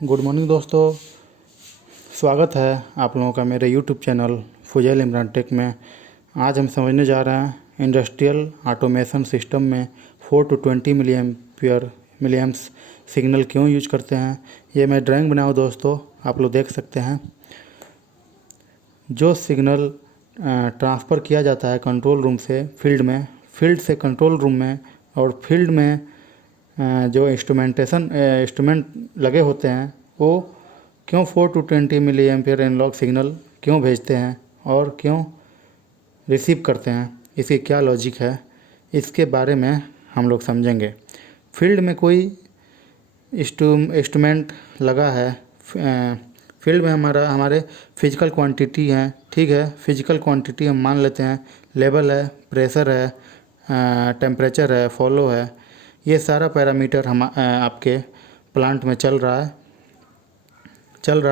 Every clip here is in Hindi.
गुड मॉर्निंग दोस्तों। स्वागत है आप लोगों का मेरे YouTube channel Fuzail Imran Tech में। आज हम समझने जा रहे हैं इंडस्ट्रियल ऑटोमेशन सिस्टम में 4 to 20 मिलियम्स सिग्नल क्यों यूज करते हैं। ये मैं ड्राइंग बनाया हूँ दोस्तों, आप लोग देख सकते हैं। जो सिग्नल ट्रांसफ़र किया जाता है कंट्रोल रूम से फील्ड में, फील्ड से कंट्रोल रूम में, और फील्ड में जो इंस्ट्रूमेंट लगे होते हैं वो क्यों 4 to 20 milli ampere analog signal क्यों भेजते हैं और क्यों रिसीव करते हैं, इसकी क्या लॉजिक है, इसके बारे में हम लोग समझेंगे। फील्ड में कोई इंस्ट्रूमेंट लगा है, फील्ड में हमारे फिजिकल क्वांटिटी हैं, ठीक है। फिजिकल क्वांटिटी हम मान लेते हैं, लेवल है, प्रेशर है, टेम्परेचर है, फॉलो है। ये सारा पैरामीटर आपके प्लांट में चल रहा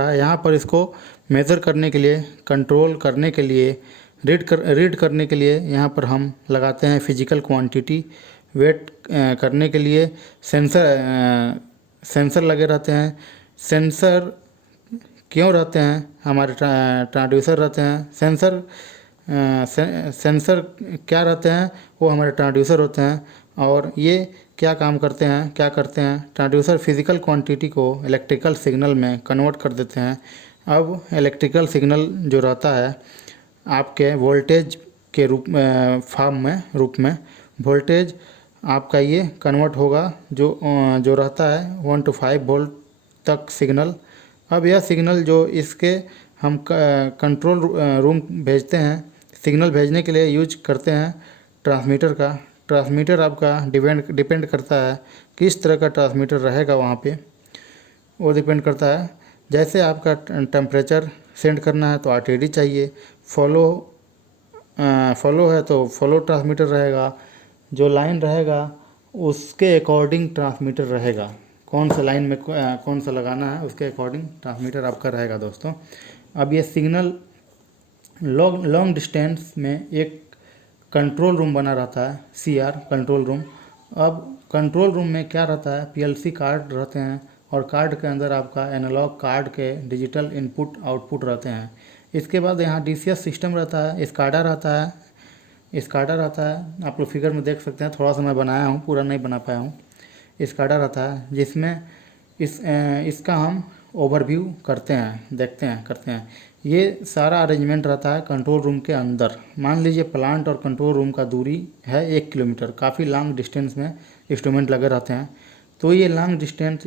है। यहाँ पर इसको मेज़र करने के लिए, कंट्रोल करने के लिए, रीड करने के लिए यहाँ पर हम लगाते हैं फिजिकल क्वांटिटी। वेट करने के लिए सेंसर लगे रहते हैं। सेंसर क्यों रहते हैं, हमारे ट्रांसड्यूसर रहते हैं। सेंसर क्या रहते हैं, वो हमारे ट्रांसड्यूसर होते हैं। और ये क्या करते हैं ट्रांसड्यूसर फिजिकल क्वांटिटी को इलेक्ट्रिकल सिग्नल में कन्वर्ट कर देते हैं। अब इलेक्ट्रिकल सिग्नल जो रहता है आपके वोल्टेज के रूप में वोल्टेज आपका ये कन्वर्ट होगा, जो रहता है 1 to 5 वोल्ट तक सिग्नल। अब यह सिग्नल जो इसके हम कंट्रोल रूम भेजते हैं, सिग्नल भेजने के लिए यूज करते हैं ट्रांसमीटर का। ट्रांसमीटर आपका डिपेंड करता है किस तरह का ट्रांसमीटर रहेगा वहाँ पे, वो डिपेंड करता है। जैसे आपका टेम्परेचर सेंड करना है तो आरटीडी चाहिए, फॉलो है तो फॉलो ट्रांसमीटर रहेगा। जो लाइन रहेगा उसके अकॉर्डिंग ट्रांसमीटर रहेगा, कौन सा लाइन में कौन सा लगाना है उसके अकॉर्डिंग ट्रांसमीटर आपका रहेगा दोस्तों। अब ये सिग्नल लॉन्ग डिस्टेंस में एक कंट्रोल रूम बना रहता है, CR कंट्रोल रूम। अब कंट्रोल रूम में क्या रहता है, PLC कार्ड रहते हैं, और कार्ड के अंदर आपका एनालॉग कार्ड के डिजिटल इनपुट आउटपुट रहते हैं। इसके बाद यहाँ DCS सिस्टम रहता है, स्काडा रहता है। आप लोग फिगर में देख सकते हैं, थोड़ा सा मैं बनाया हूँ, पूरा नहीं बना पाया हूँ। स्काडा रहता है जिसमें इसका हम ओवरव्यू करते हैं। ये सारा अरेंजमेंट रहता है कंट्रोल रूम के अंदर। मान लीजिए प्लांट और कंट्रोल रूम का दूरी है 1 किलोमीटर, काफ़ी लॉन्ग डिस्टेंस में इंस्ट्रूमेंट लगे रहते हैं। तो ये लॉन्ग डिस्टेंस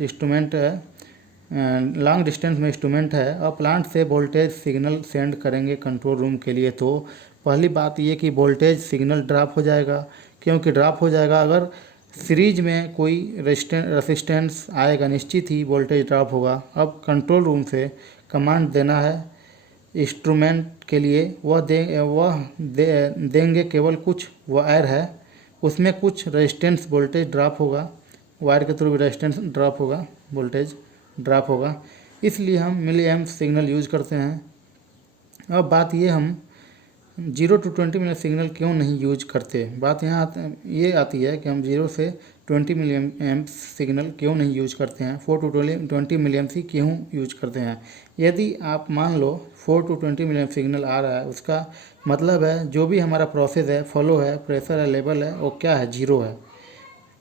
में इंस्ट्रूमेंट है और प्लांट से वोल्टेज सिग्नल सेंड करेंगे कंट्रोल रूम के लिए। तो पहली बात ये कि वोल्टेज सिग्नल ड्रॉप हो जाएगा, क्योंकि ड्रॉप हो जाएगा अगर सीरीज में कोई रेसिस्टेंस आएगा, निश्चित ही वोल्टेज ड्रॉप होगा। अब कंट्रोल रूम से कमांड देना है इंस्ट्रूमेंट के लिए, वह देंगे केवल कुछ वायर है, उसमें कुछ रेजिस्टेंस वोल्टेज ड्रॉप होगा, वायर के थ्रू भी रेजिस्टेंस ड्रॉप होगा, वोल्टेज ड्रॉप होगा। इसलिए हम मिली एम्प सिग्नल यूज करते हैं। अब बात ये, हम 0 to 20 मिलियन सिग्नल क्यों नहीं यूज करते। बात यहाँ ये आती है कि हम 0 से 20 मिलियन एम्प सिग्नल क्यों नहीं यूज करते हैं, 4 to 20 मिलियन ही क्यों यूज करते हैं। यदि आप मान लो 4 to 20 मिलियन सिग्नल आ रहा है, उसका मतलब है जो भी हमारा प्रोसेस है, फॉलो है, प्रेशर है, लेवल है, वो क्या है, 0 है।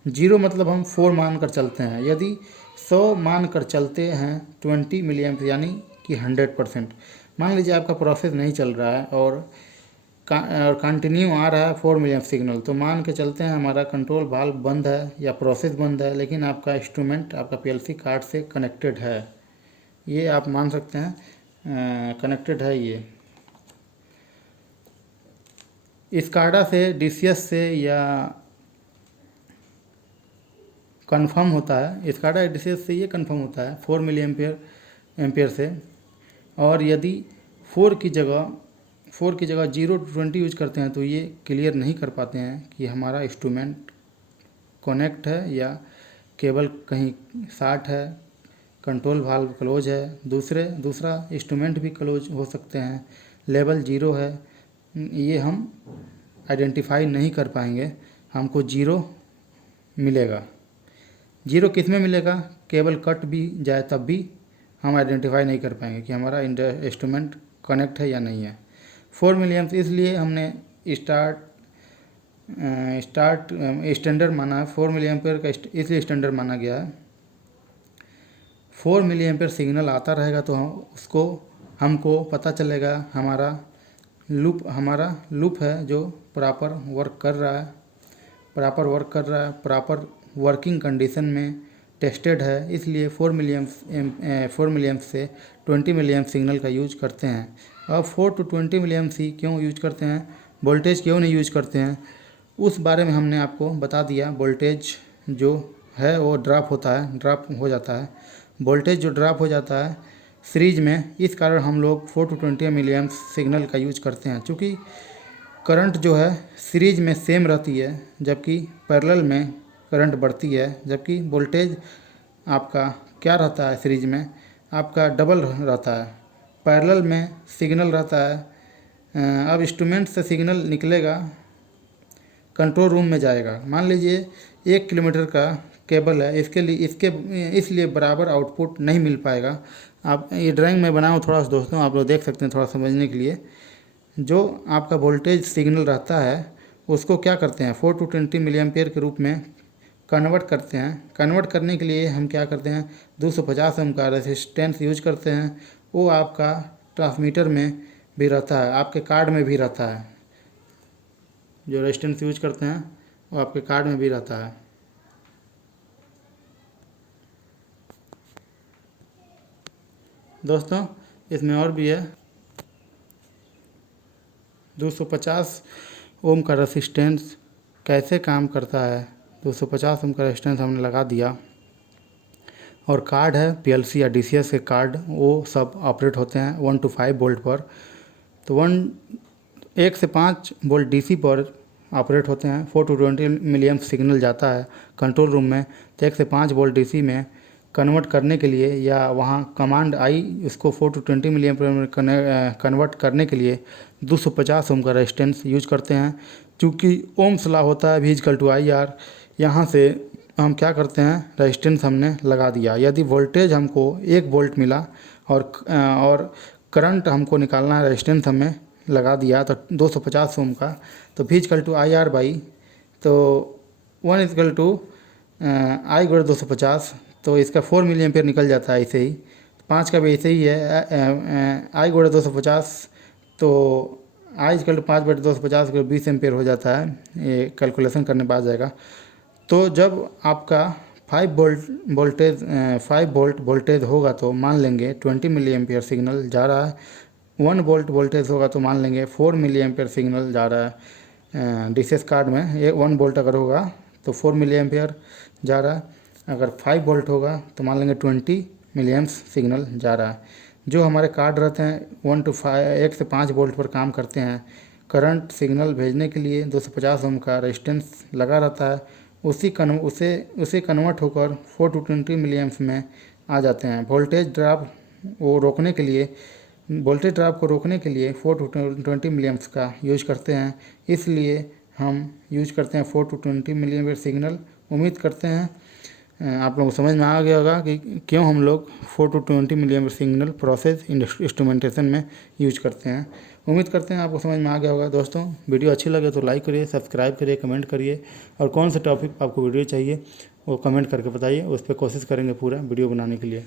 0 मतलब हम 4 मान कर चलते हैं। यदि 100 मान कर चलते हैं 20 मिलियन यानी कि 100%। मान लीजिए आपका प्रोसेस नहीं चल रहा है और कंटिन्यू आ रहा है 4 मिलियन सिग्नल, तो मान के चलते हैं हमारा कंट्रोल वाल्व बंद है या प्रोसेस बंद है, लेकिन आपका इंस्ट्रूमेंट आपका PLC कार्ड से कनेक्टेड है। ये आप मान सकते हैं कनेक्टेड है। ये स्काडा से, DCS से या कंफर्म होता है, स्काडा DCS से ये कंफर्म होता है 4 मिली एम्पियर से। और यदि 4 की जगह 0 to 20 यूज करते हैं तो ये क्लियर नहीं कर पाते हैं कि हमारा इंस्ट्रूमेंट कनेक्ट है या केबल कहीं शॉर्ट है, कंट्रोल वाल्व क्लोज है, दूसरा इंस्ट्रूमेंट भी क्लोज हो सकते हैं, लेवल 0 है। ये हम आइडेंटिफाई नहीं कर पाएंगे, हमको 0 मिलेगा। 0 किस में मिलेगा, केबल कट भी जाए तब भी हम आइडेंटिफाई नहीं कर पाएंगे कि हमारा इंस्ट्रूमेंट कनेक्ट है या नहीं है। 4 मिली एम्प्स इसलिए हमने स्टैंडर्ड माना है, 4 मिली एम्पेयर का इसलिए स्टैंडर्ड माना गया है। 4 मिली एम्पेयर सिग्नल आता रहेगा तो हमको पता चलेगा हमारा लूप है जो प्रॉपर वर्क कर रहा है, प्रॉपर वर्किंग कंडीशन में टेस्टेड है। इसलिए 4 मिली एम्प से 20 मिली एम्प सिग्नल का यूज करते हैं। अब 4 to 20 मिली एम्प ही क्यों यूज करते हैं, वोल्टेज क्यों नहीं यूज करते हैं, उस बारे में हमने आपको बता दिया। वोल्टेज जो है वो ड्रॉप हो जाता है। वोल्टेज जो ड्रॉप हो जाता है सीरीज में, इस कारण हम लोग 4 to 20 मिली एम्प सिग्नल का यूज करते हैं। चूँकि करंट जो है सीरीज में सेम रहती है, जबकि पैरेलल में करंट बढ़ती है, जबकि वोल्टेज आपका क्या रहता है सीरीज में, आपका डबल रहता है। पैरेलल में सिग्नल रहता है। अब इंस्ट्रूमेंट से सिग्नल निकलेगा, कंट्रोल रूम में जाएगा। मान लीजिए 1 किलोमीटर का केबल है, इसलिए बराबर आउटपुट नहीं मिल पाएगा। आप ये ड्राइंग में बनाऊँ थोड़ा सा दोस्तों, आप लोग देख सकते हैं थोड़ा समझने के लिए। जो आपका वोल्टेज सिग्नल रहता है उसको क्या करते हैं 4 to 20 मिली एम्पियर के रूप में कन्वर्ट करते हैं। कन्वर्ट करने के लिए हम क्या करते हैं 250 ओम का रेजिस्टेंस यूज करते हैं। वो आपका ट्रांसमीटर में भी रहता है, आपके कार्ड में भी रहता है। जो रेजिस्टेंस यूज करते हैं वो आपके कार्ड में भी रहता है। दोस्तों इसमें और भी है। 250 ओम का रेजिस्टेंस कैसे काम करता है। 250 ओम का रेजिस्टेंस हमने लगा दिया और कार्ड है पीएलसी या डीसीएस के कार्ड, वो सब ऑपरेट होते हैं 1 to 5 वोल्ट पर। तो 1 से 5 वोल्ट डीसी पर ऑपरेट होते हैं। 4 to 20 मिली एम्प सिग्नल जाता है कंट्रोल रूम में, तो 1 से 5 वोल्ट डीसी में कन्वर्ट करने के लिए, या वहाँ कमांड आई उसको 4 to 20 मिली एम्प में कन्वर्ट करने के लिए 250 ओम का रेजिस्टेंस यूज करते हैं। चूँकि ओम्स लॉ होता है V = IR, यहाँ से हम क्या करते हैं रेजिस्टेंस हमने लगा दिया। यदि वोल्टेज हमको 1 वोल्ट मिला और करंट हमको निकालना है, रेजिस्टेंस हमें लगा दिया तो 250 ओम का, तो V = IR बाई, तो 1 = I × 250, तो इसका 4 मिली एम्पियर निकल जाता है। ऐसे ही 5 का भी ऐसे ही है, I × 250, तो I = 5/250 को 20 एम्पियर हो जाता है। ये कैलकुलेशन करने बाद जाएगा। तो जब आपका 5 वोल्ट वोल्टेज होगा तो मान लेंगे 20 मिली एम्पियर सिग्नल जा रहा है। 1 वोल्ट वोल्टेज होगा तो मान लेंगे 4 मिली एम्पियर सिग्नल जा रहा है। डीसीएस कार्ड में ये 1 वोल्ट अगर होगा तो 4 मिली एम्पियर जा रहा है। अगर 5 वोल्ट होगा तो मान लेंगे 20 मिली एम्प्स सिग्नल जा रहा है। जो हमारे कार्ड रहते हैं 1 से 5 वोल्ट पर काम करते हैं। करंट सिग्नल भेजने के लिए 250 ओम का रेजिस्टेंस लगा रहता है, उसे कन्वर्ट होकर 4 to 20 मिली एम्प्स में आ जाते हैं। वोल्टेज ड्रॉप को रोकने के लिए 4 to 20 मिली एम्प्स का यूज करते हैं। इसलिए हम यूज करते हैं 4 to 20 मिली एम्पियर सिग्नल। उम्मीद करते हैं आप लोगों को समझ में आ गया होगा कि क्यों हम लोग 4 to 20 milli ampere signal process instrumentation में यूज करते हैं। उम्मीद करते हैं आपको समझ में आ गया होगा। दोस्तों वीडियो अच्छी लगे तो लाइक करिए, सब्सक्राइब करिए, कमेंट करिए, और कौन सा टॉपिक आपको वीडियो चाहिए वो कमेंट करके बताइए, उस पर कोशिश करेंगे पूरा वीडियो बनाने के लिए।